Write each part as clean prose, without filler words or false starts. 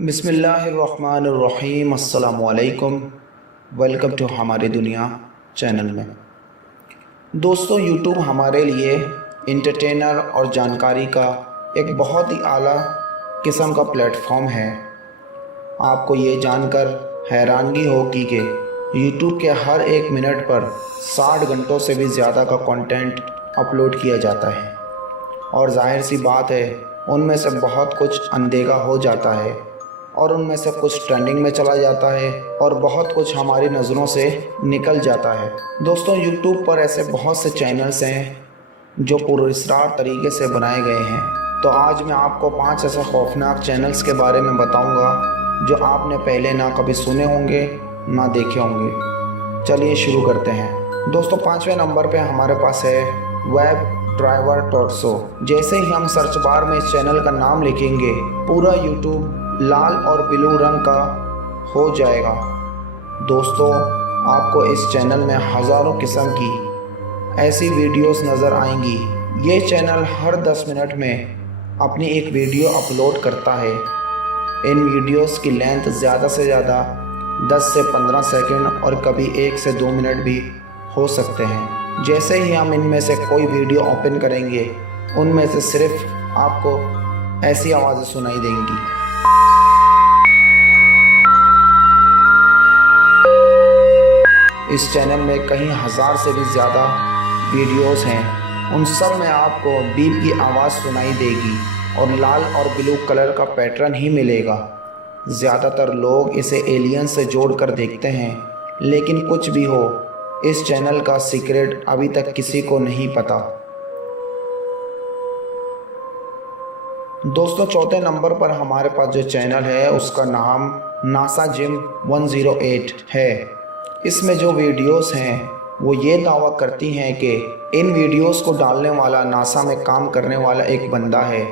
बिस्मिल्लाहिर्रहमानिर्रहीम अस्सलामुअलैकुम। Welcome to हमारी दुनिया चैनल में। दोस्तों, यूट्यूब हमारे लिए इंटरटेनर और जानकारी का एक बहुत ही आला किस्म का प्लेटफॉर्म है। आपको ये जानकर हैरानगी होगी कि यूट्यूब के हर एक मिनट पर 60 घंटों से भी ज़्यादा का कंटेंट अपलोड किया जाता है और जाहिर सी बात है उनमें से बहुत कुछ अनदेखा हो जाता है और उनमें से कुछ ट्रेंडिंग में चला जाता है और बहुत कुछ हमारी नज़रों से निकल जाता है। दोस्तों, यूट्यूब पर ऐसे बहुत से चैनल्स हैं जो पुरअसरार तरीके से बनाए गए हैं। तो आज मैं आपको 5 ऐसे खौफनाक चैनल्स के बारे में बताऊंगा जो आपने पहले ना कभी सुने होंगे ना देखे होंगे। चलिए शुरू करते हैं। दोस्तों, 5वें नंबर पे हमारे पास है वेब ड्राइवर टॉर्सो। जैसे ही हम सर्च बार में इस चैनल का नाम लिखेंगे पूरा यूट्यूब लाल और ब्लू रंग का हो जाएगा। दोस्तों, आपको इस चैनल में हज़ारों किस्म की ऐसी वीडियोस नज़र आएंगी। ये चैनल हर 10 मिनट में अपनी एक वीडियो अपलोड करता है। इन वीडियोस की लेंथ ज़्यादा से ज़्यादा 10 से 15 सेकंड और कभी 1 से 2 मिनट भी हो सकते हैं। जैसे ही हम इनमें से कोई वीडियो ओपन करेंगे उनमें से सिर्फ आपको ऐसी आवाज़ें सुनाई देंगी। इस चैनल में कई हज़ार से भी ज़्यादा वीडियोस हैं। उन सब में आपको बीप की आवाज़ सुनाई देगी और लाल और ब्लू कलर का पैटर्न ही मिलेगा। ज़्यादातर लोग इसे एलियन से जोड़कर देखते हैं, लेकिन कुछ भी हो, इस चैनल का सीक्रेट अभी तक किसी को नहीं पता। दोस्तों, चौथे नंबर पर हमारे पास जो चैनल है उसका नाम नासा जिम 108 है। इसमें जो वीडियोस हैं वो ये दावा करती हैं कि इन वीडियोस को डालने वाला नासा में काम करने वाला एक बंदा है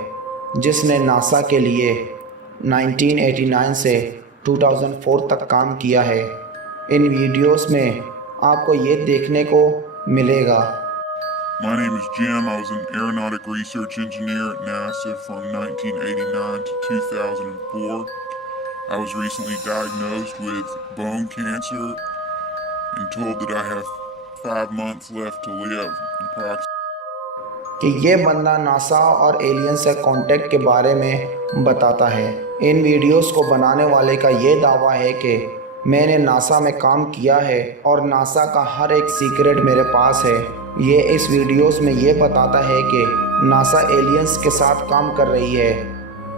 जिसने नासा के लिए 1989 से 2004 तक काम किया है। इन वीडियोस में आपको ये देखने को मिलेगा। My name is Jim. I was an aeronautic research engineer at NASA from 1989 to 2004. I was recently diagnosed with bone cancer and told that I have 5 months left to live. कि ये बंदा NASA और alien से contact के बारे में बताता है। इन वीडियोस को बनाने वाले का ये दावा है कि मैंने नासा में काम किया है और नासा का हर एक सीक्रेट मेरे पास है। ये इस वीडियोस में ये बताता है कि नासा एलियंस के साथ काम कर रही है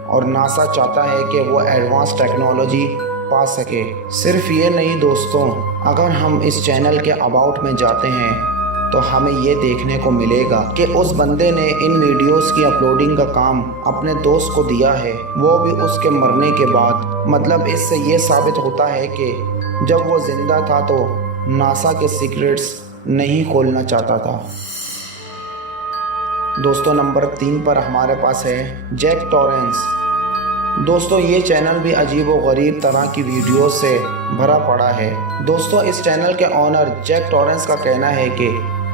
और नासा चाहता है कि वो एडवांस टेक्नोलॉजी पा सके। सिर्फ ये नहीं दोस्तों, अगर हम इस चैनल के अबाउट में जाते हैं तो हमें ये देखने को मिलेगा कि उस बंदे ने इन वीडियोस की अपलोडिंग का काम अपने दोस्त को दिया है, वो भी उसके मरने के बाद। मतलब इससे ये साबित होता है कि जब वो जिंदा था तो नासा के सीक्रेट्स नहीं खोलना चाहता था। दोस्तों, नंबर 3 पर हमारे पास है जैक टॉरेंस। दोस्तों, ये चैनल भी अजीब व गरीब तरह की वीडियो से भरा पड़ा है। दोस्तों, इस चैनल के ओनर जैक टॉरेंस का कहना है कि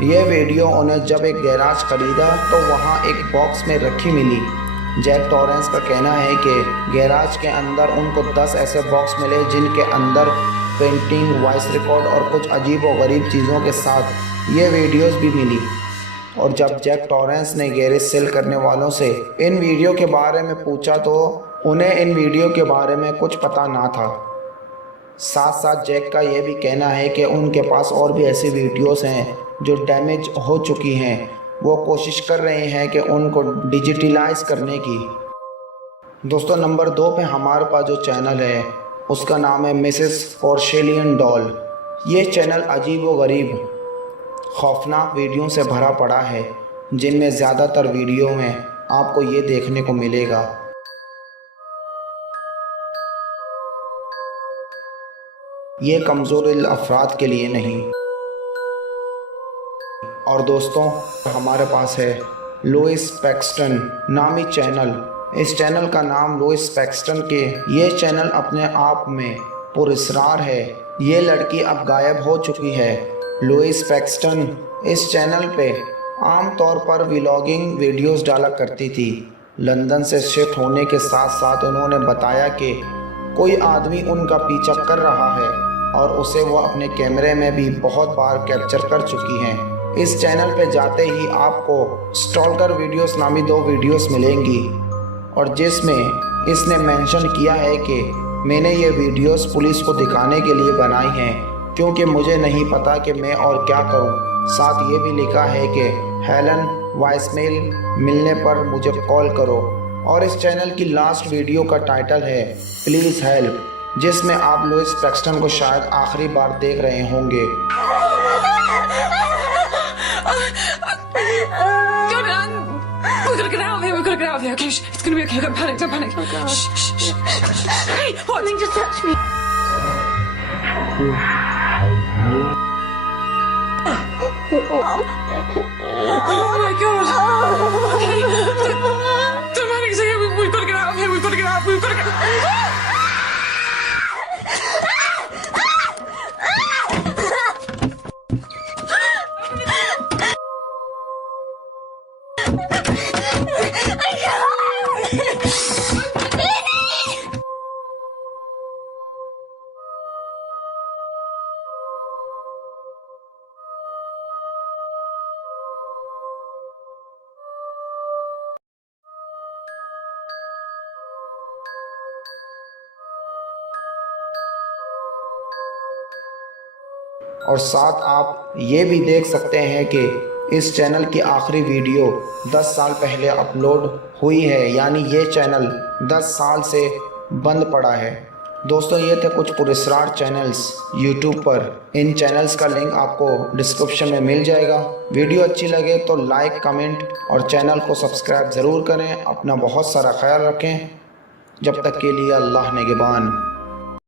यह वीडियो उन्हें जब एक गैराज खरीदा तो वहाँ एक बॉक्स में रखी मिली। जैक टॉरेंस का कहना है कि गैराज के अंदर उनको 10 ऐसे बॉक्स मिले जिनके अंदर पेंटिंग, वॉइस रिकॉर्ड और कुछ अजीब व गरीब चीज़ों के साथ ये वीडियोस भी मिली। और जब जैक टॉरेंस ने गैरेज सेल करने वालों से इन वीडियो के बारे में पूछा तो उन्हें इन वीडियो के बारे में कुछ पता ना था। साथ साथ जैक का ये भी कहना है कि उनके पास और भी ऐसी वीडियोस हैं जो डैमेज हो चुकी हैं। वो कोशिश कर रहे हैं कि उनको डिजिटलाइज करने की। दोस्तों, नंबर 2 पे हमारे पास जो चैनल है उसका नाम है मिसेस पोर्सेलियन डॉल। ये चैनल अजीब व गरीब खौफनाक वीडियो से भरा पड़ा है, जिनमें ज़्यादातर वीडियो में आपको ये देखने को मिलेगा। ये कमज़ोर अफराद के लिए नहीं। और दोस्तों, हमारे पास है लुइस पैक्सटन नामी चैनल। इस चैनल का नाम लुइस पैक्सटन के ये चैनल अपने आप में पुरअसरार है। ये लड़की अब गायब हो चुकी है। लुइस पैक्सटन इस चैनल पे आम तौर पर व्लॉगिंग वीडियोस डाला करती थी। लंदन से शिफ्ट होने के साथ साथ उन्होंने बताया कि कोई आदमी उनका पीछा कर रहा है और उसे वो अपने कैमरे में भी बहुत बार कैप्चर कर चुकी हैं। इस चैनल पे जाते ही आपको स्टॉकर वीडियोस नामी 2 वीडियोस मिलेंगी और जिसमें इसने मेंशन किया है कि मैंने ये वीडियोस पुलिस को दिखाने के लिए बनाई हैं क्योंकि मुझे नहीं पता कि मैं और क्या करूं। साथ ये भी लिखा है कि हेलन वॉइसमेल मिलने पर मुझे कॉल करो। और इस चैनल की लास्ट वीडियो का टाइटल है प्लीज़ हेल्प, जिसमें आप लुइस पैक्सटन को शायद आखिरी बार देख रहे होंगे। We've got to get out of here. We've got to get out of here. Okay, it's going to be okay. Don't panic. Don't panic. Oh, God. Shh. Hey, what? Something just touched me. Oh, my God. Okay. Don't panic. It's okay. We've got to get out of here. We've got to get out. We've got to get... और साथ आप ये भी देख सकते हैं कि इस चैनल की आखिरी वीडियो 10 साल पहले अपलोड हुई है, यानी ये चैनल 10 साल से बंद पड़ा है। दोस्तों, ये थे कुछ पुरस्कार चैनल्स यूट्यूब पर। इन चैनल्स का लिंक आपको डिस्क्रिप्शन में मिल जाएगा। वीडियो अच्छी लगे तो लाइक, कमेंट और चैनल को सब्सक्राइब ज़रूर करें। अपना बहुत सारा ख्याल रखें। जब तक के लिए अल्लाह निगहबान।